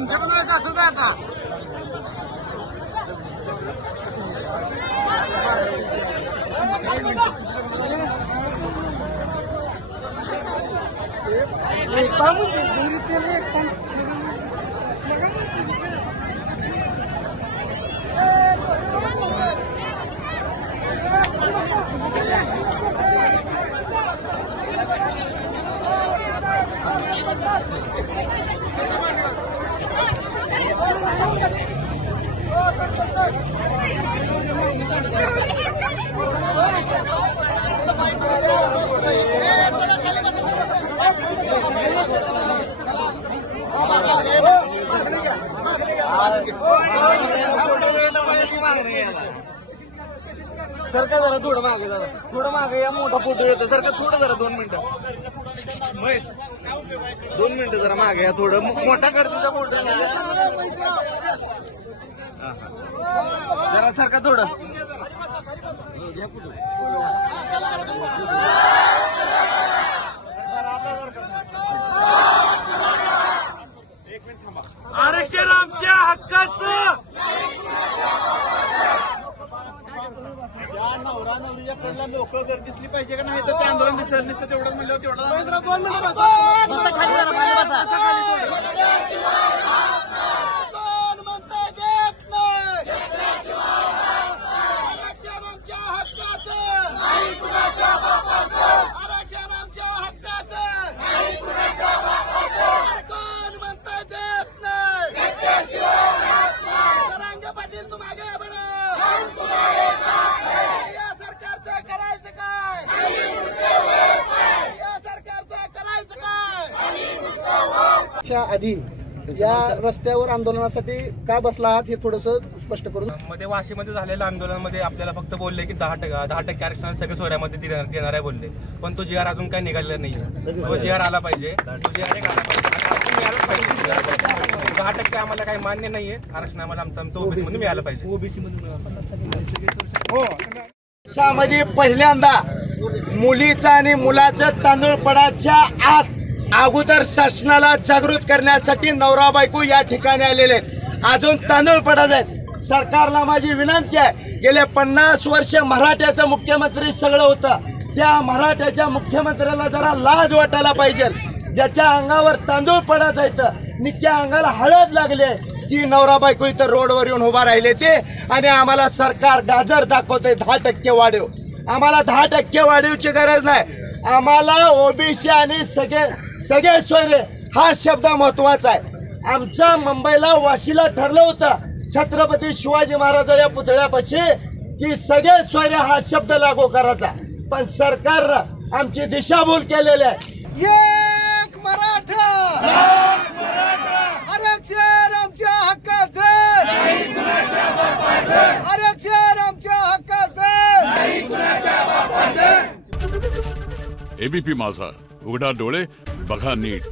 तुमच्या पण कसं जाता सर का जरा थोडं मागे दादा थोडं मागे या मोठा फोटो येतो सर का थोडं जरा 2 मिनिटं महेश 2 मिनिटं जरा मागे या थोडं मोठा गर्दीचा फोटो जरा सर का थोडं आरक्षण आमच्या हक्काचं नवरा नवरीच्या कडला लोक गर्दी दिसली पाहिजे का नाही तर ते आंदोलन दिसलं नसतं तेवढं म्हणलं तेवढं आधी या रस्त्यावर आंदोलनासाठी का बसला आहात हे थोडंसं स्पष्ट करून मध्ये वाशीमध्ये झालेल्या आंदोलनामध्ये आपल्याला फक्त बोलले की 10% आरक्षण सगळ्या सोयऱ्यामध्ये देणार आहे बोलले पण तो GR अजून काही निघालेला नाही तो GR आला पाहिजे तो GR एक आला पाहिजे 10% आम्हाला काही मान्य नाहीये आरक्षण आम्हाला आमचं ओबीसी मध्ये मिळालं पाहिजे ओबीसी हो मध्ये पहिल्यांदा मुलीचा आणि मुलाचं तांदूळपडाच्या आत अगोदर शासनाला जागृत करण्यासाठी नवरा बायको या ठिकाणी आलेले आहेत अजून तांदूळ पडत आहेत सरकारला माझी विनंती आहे गेले 50 वर्ष मराठ्याचं मुख्यमंत्री सगळं होतं त्या मराठ्याच्या मुख्यमंत्र्याला जरा लाज वाटायला पाहिजे ज्याच्या अंगावर तांदूळ पडत आहेत नित्या अंगाला हळद लागले की नवरा बायको इथं रोडवर येऊन उभा राहिले ते आणि आम्हाला सरकार गाजर दाखवते 10% वाढीव आम्हाला 10% वाढीवची गरज नाही आम्हाला ओबीसी आणि सगळे सोयरे हा शब्द महत्वाचा आहे आमच्या मुंबईला वाशीला ठरलं होतं छत्रपती शिवाजी महाराजांच्या पुतळ्यापाशी की सगळे सोयरे हा शब्द लागू करायचा पण सरकारनं आमची दिशाभूल केलेली आहे एक मराठा आरक्षण आमच्या हक्काचं आरक्षण आमच्या हक्काचं एबीपी माझा उघडा डोळे बघा नीट.